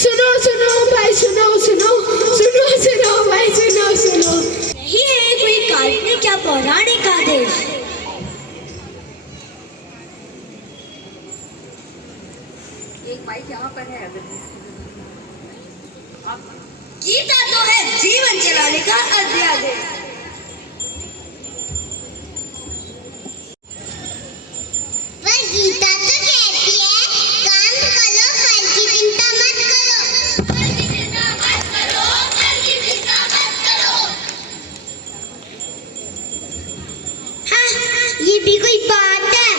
सुनो सुनो भाई, सुनो सुनो सुनो सुनो भाई, सुनो सुनो। नहीं है कोई काल्पनिक या पौराणिक आदेश। एक बाइक यहाँ पर है। गीता तो है जीवन चलाने का अध्यादेश। वह गीता तो कहती है काम करो, फल की चिंता मत करो। फल की चिंता मत करो, फल की चिंता मत करो। हाँ, ये भी कोई बात है?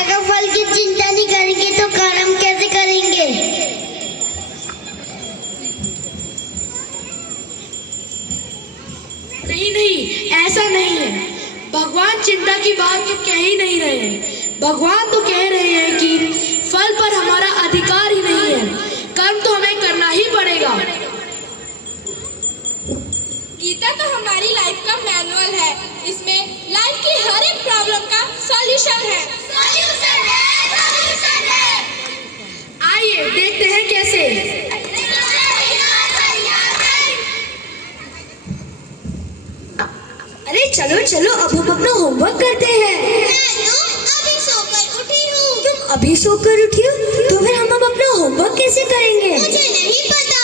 अगर फल की चिंता नहीं करेंगे तो कर्म कैसे करेंगे? नहीं नहीं, ऐसा नहीं है। भगवान चिंता की बात तो कह ही नहीं रहे हैं। भगवान तो कह रहे हैं कि फल पर हमारा अधिकार ही नहीं है, कर्म तो हमें करना ही पड़ेगा। गीता तो हमारी लाइफ का मैनुअल है। इसमें लाइफ की हर एक प्रॉब्लम का सॉल्यूशन है। आइए देखते हैं कैसे। अरे चलो चलो, अब हम अपना होमवर्क करते हैं। अभी सोकर उठी हूँ। तुम अभी सोकर उठी हो तो फिर हम अब अपना होमवर्क कैसे करेंगे? मुझे नहीं पता।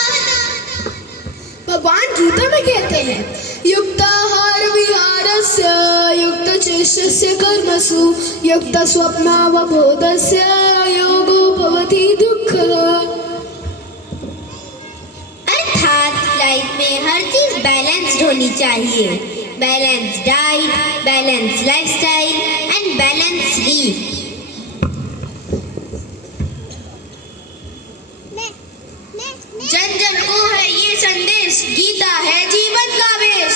भगवान गीता में कहते हैं युक्ताहार विहारस्य युक्तचेष्टस्य कर्मसु युक्तस्वप्नावबोधस्य योगो भवति दुःखः। अर्थात लाइफ में हर चीज बैलेंस्ड होनी चाहिए। Balance diet, balance lifestyle and balance sleep. जन जन को है ये संदेश, गीता है जीवन का वेश।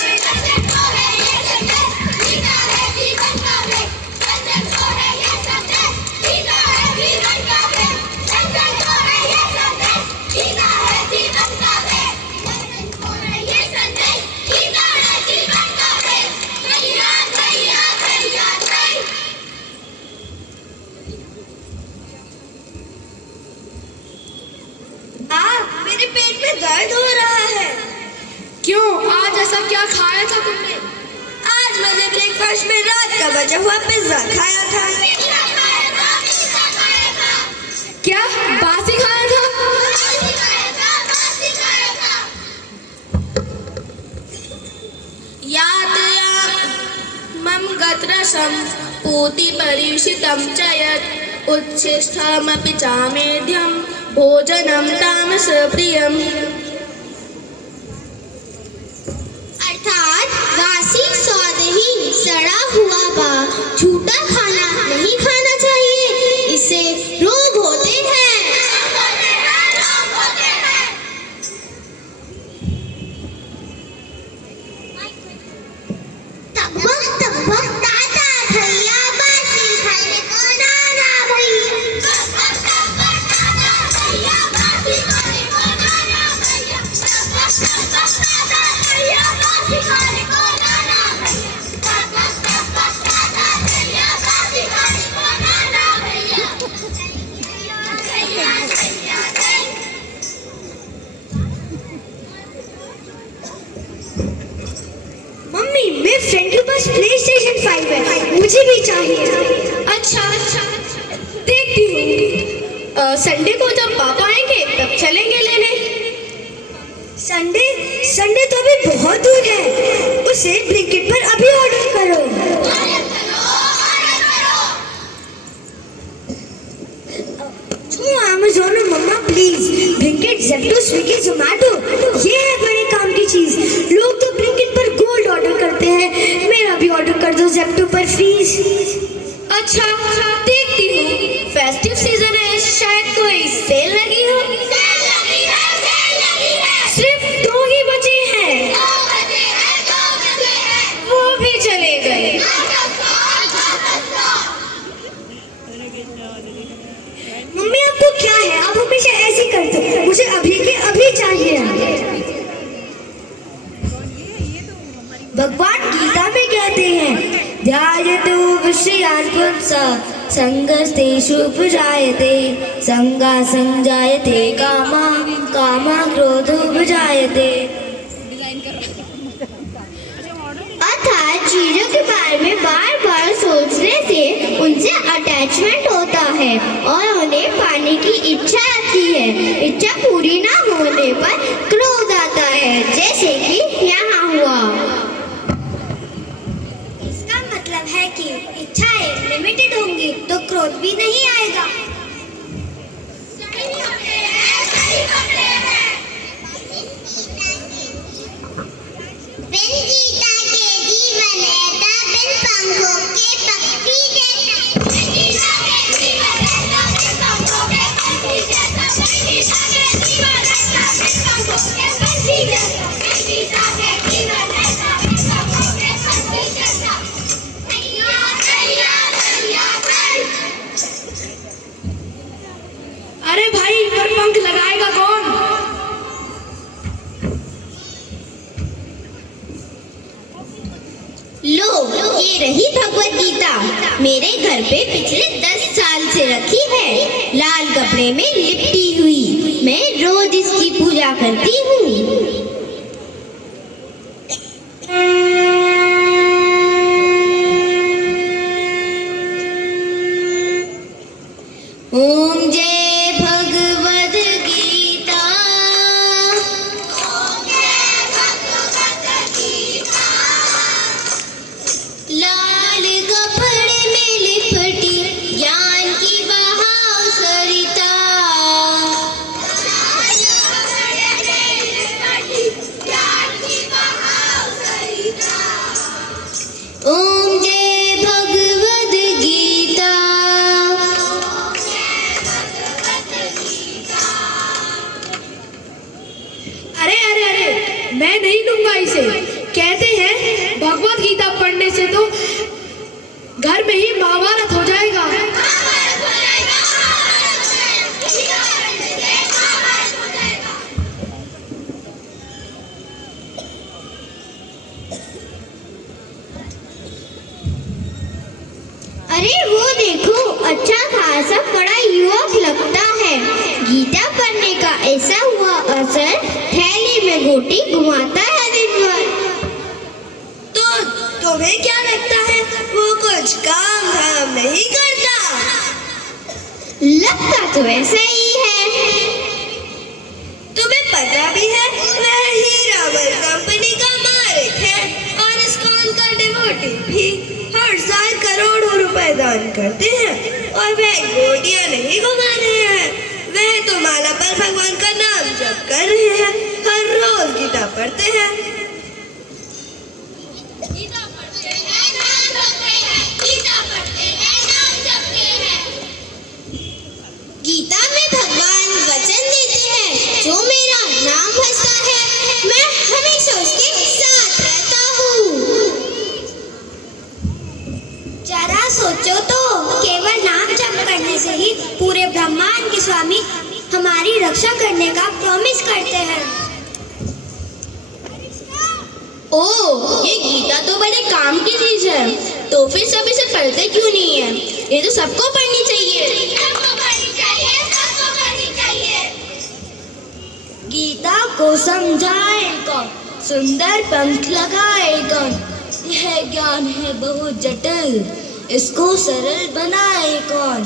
मेरे पेट में दर्द हो रहा है। क्यों, आज ऐसा क्या खाया था तुमने? आज मैंने ब्रेकफास्ट में रात का बचा हुआ पिज्जा खाया था। क्या बासी खाया था? मम गत्रसम पूति परिषितं च यत् उच्छिष्टमपि चामेध्यं भोजनं तामस प्रियम। अर्थात वासी स्वादहीन सड़ा हुआ व झूठा खाना नहीं खाना चाहिए, इससे रोग होते हैं। तब वक्त दादा भैया बासी खाने को नाना भैया। मम्मी, मेरे फ्रेंड के पास PlayStation 5 है, मुझे भी चाहिए। अच्छा अच्छा, देखती हूँ। संडे को जब पापा आएंगे तब चलेंगे लेने। संडे संडे तो अभी बहुत दूर है, उसे ब्लिंकिट पर अभी ऑर्डर करो। अमेज़न और मम्मा प्लीज, ब्लिंकिट, ज़ेप्टो, स्विगी, ज़ोमैटो, ये है बड़े काम की चीज। लोग तो ब्लिंकिट पर गोल्ड ऑर्डर करते हैं, मेरा भी ऑर्डर कर दो ज़ेप्टो पर प्लीज। अच्छा देखती हूँ, फेस्टिव सीजन है, शायद कोई सेल लगी हो। सिर्फ 2 ही बचे हैं, वो भी चले गए। मम्मी आपको क्या है, आप हमेशा ऐसे ही करते हो। मुझे अभी के अभी चाहिए। भगवान गीता में कहते हैं ध्यायतो विषयान् पुंसः संगस्तेषु उपजायते संगा संजायते कामा काम उनमें अटैचमेंट होता है और उन्हें पाने की इच्छा आती है। इच्छा पूरी ना होने पर क्रोध आता है, जैसे कि यहाँ हुआ। इसका मतलब है कि इच्छाएं लिमिटेड होंगी तो क्रोध भी नहीं आएगा। बिन गीता के जीवन ऐसा, बिन पंखों के पक्षी जैसा। बिन गीता के जीवन ऐसा, बिन पंखों के पक्षी जैसा। बिन गीता के जीवन ऐसा, बिन पंखों के पक्षी जैसा। बिन गीता के जीवन ऐसा, बिन पंखों के पक्षी जैसा। नैया नैया नैया बन। अरे भाई, पर पंख लगाएगा कौन? लो, ये रही भगवत गीता, मेरे घर पे पिछले 10 साल से रखी है, लाल कपड़े में लिपटी हुई। मैं रोज इसकी पूजा करती हूँ। ओम जय भगवद गीता। ओम जय भगवद गीता। लाल कपड़े में लिपटी ज्ञान की बहाव सरिता। लाल कपड़े में लिपटी ज्ञान की बहाव सरिता। ओम जय भगवद गीता। अरे अरे अरे, मैं नहीं लूंगा इसे। कहते हैं भगवत गीता पढ़ने से तो घर में ही महाभारत हो जाएगा। अरे वो देखो, अच्छा खासा बड़ा युवक लगता है। गीता पढ़ने का ऐसा हुआ असर, थैली में गोटी घुमाता है दिन भर। तो तुम्हें क्या लगता है वो कुछ काम धाम नहीं करता? लगता तो ऐसा ही है। तुम्हें पता भी है वह हीरावर कंपनी का मालिक है और इस्कॉन का डिवोटी भी। हर साल करोड़ों रुपए दान करते हैं और वह गोटियां नहीं घुमा रहे हैं, वह तो माला पर भगवान का नाम जप कर रहे हैं, हर रोज गीता पढ़ते हैं। गीता पढ़ते हैं, नाम जपते हैं। गीता पढ़ते हैं, नाम जपते हैं। गीता में भगवान वचन देते हैं, जो मेरा नाम भजता है मैं हमेशा उसके साथ रहता हूँ। जरा सोचो तो, केवल नाम जप करने से ही पूरे ब्रह्मांड के स्वामी हमारी रक्षा करने का प्रॉमिस करते हैं। ओह, ये गीता तो बड़े काम की चीज है, तो फिर सब इसे पढ़ते क्यों नहीं है? ये तो सबको पढ़नी चाहिए। सबको पढ़नी चाहिए, सबको पढ़नी चाहिए। गीता को समझाएगा, सुंदर पंख लगाएगा। यह ज्ञान है बहुत जटिल, इसको सरल बनाए कौन?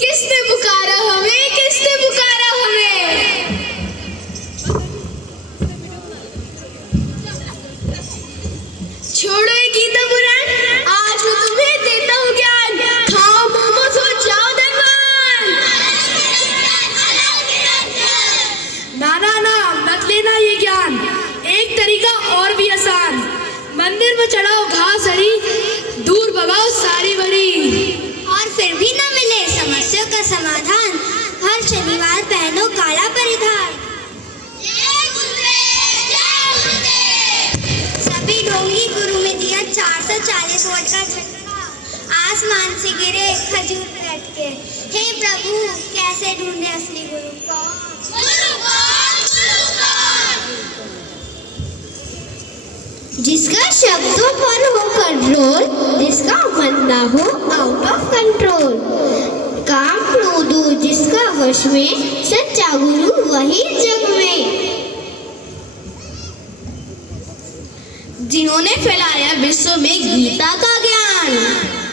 किसने पुकारा हमें? किसने पुकारा हमें? छोड़ो ये गीता पुराण, आज मैं तुम्हें देता हूँ ज्ञान। खाओ मोमोज, हो जाओ धनवान। ना ना ना, मत लेना ये ज्ञान। एक तरीका और भी आसान, मंदिर में चढ़ाओ घास हरी, दूर भगाओ सारी बड़ी। और फिर भी न मिले समस्या का समाधान, हर शनिवार पहनो काला परिधान। सभी ढोंगी गुरु में दिया 440 वोल्ट का झटका, आसमान से गिरे खजूर लटके। हे प्रभु, कैसे ढूंढे असली गुरु को? जिसका शब्दों पर हो कंट्रोल, जिसका मन ना हो आउट ऑफ कंट्रोल, काम क्रोधो जिसका वश में, सच्चा गुरु वही जग में। जिन्होंने फैलाया विश्व में गीता का ज्ञान,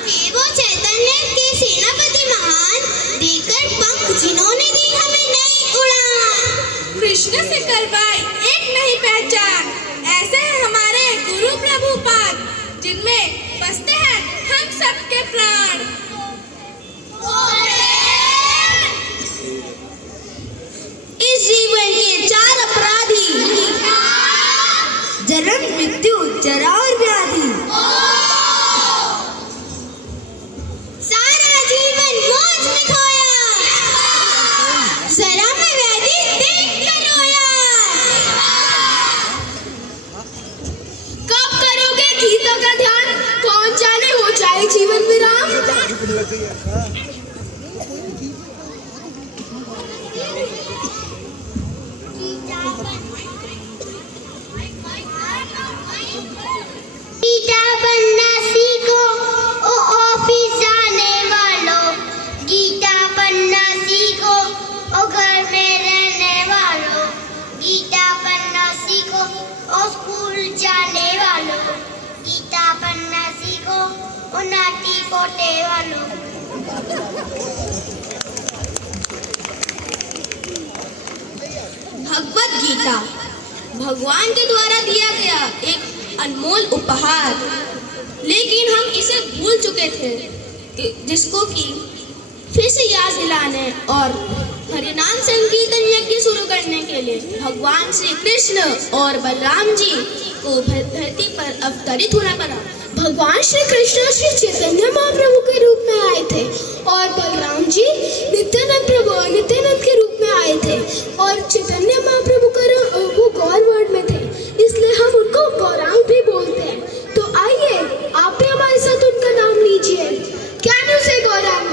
थे वो चैतन्य के सेनापति महान, देकर पंख जिन्होंने दी हमें नई उड़ान। कृष्ण से करवाई एक नई पहचान, ऐसे हैं हमारे गुरु प्रभुपाद, जिनमें बसते हैं हम सबके प्राण। इस जीवन के 4 अपराधी, जन्म मृत्यु जरा और व्याधि, सारा जीवन मौज में खोया, जरा में व्याधि देख कर रोया। कब करोगे गीता का ध्यान, कौन जाने हो जाए जीवन विराम। गीता पढ़ना सीखो ओ ऑफिस जाने वालों, गीता पढ़ना सीखो ओ घर में रहने वालों, गीता पढ़ना सीखो ओ स्कूल जाने वालों, गीता पढ़ना सीखो ओ नाती पोते वालों। भगवत गीता भगवान के द्वारा दिया गया एक अनमोल उपहार, लेकिन हम इसे भूल चुके थे, जिसको कि फिर से याद दिलाने और हरिनाम संकीर्तन यज्ञ शुरू करने के लिए भगवान श्री कृष्ण और बलराम जी को धरती पर अवतरित होना पड़ा। भगवान श्री कृष्ण श्री चैतन्य महाप्रभु के रूप में आए थे और बलराम जी नित्यानंद के रूप में आए थे, और चैतन्य महाप्रभु का वो गौर वर्ड में थे, इसलिए हम उनको गौरांग भी बोलते हैं। तो आइए आप भी हमारे साथ उनका नाम लीजिए। कैन यू से गौरांग,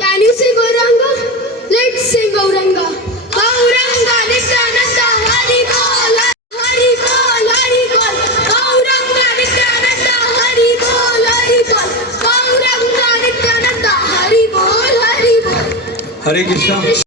कैन यू से गौरांग, लेट्स सिंग गौरंगा। गौरंगा नित्यानंद हरि बोल, हरि बोल, हरि बोल। गौरंगा नित्यानंद हरि बोल, हरि बोल। गौरंगा नित्यानंद हरि बोल, हरि बोल। हरे कृष्णा।